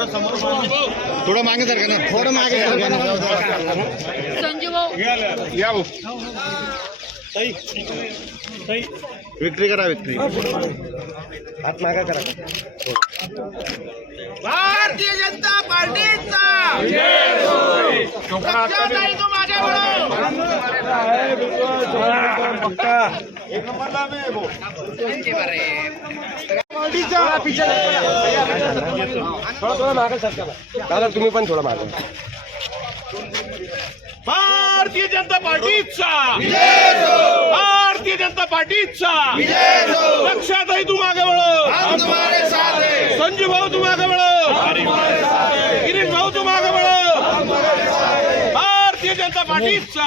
थोडं मागे सारखं ना, थोडं मागे सारखं ना. संजू भाऊ या भाऊ, विक्री करा, विक्री हात मागा करा. भारतीय जनता पार्टीचा पक्ष नाही तो मागे वळो. दादा तुम्ही पण थोडं मागे. भारतीय जनता पार्टीचा भारतीय जनता पार्टीचा पक्षातही तू मागे वळो. संजू भाऊ तू मागे वळो. गिरीश भाऊ तू मागे वळो. भारतीय जनता पार्टीचा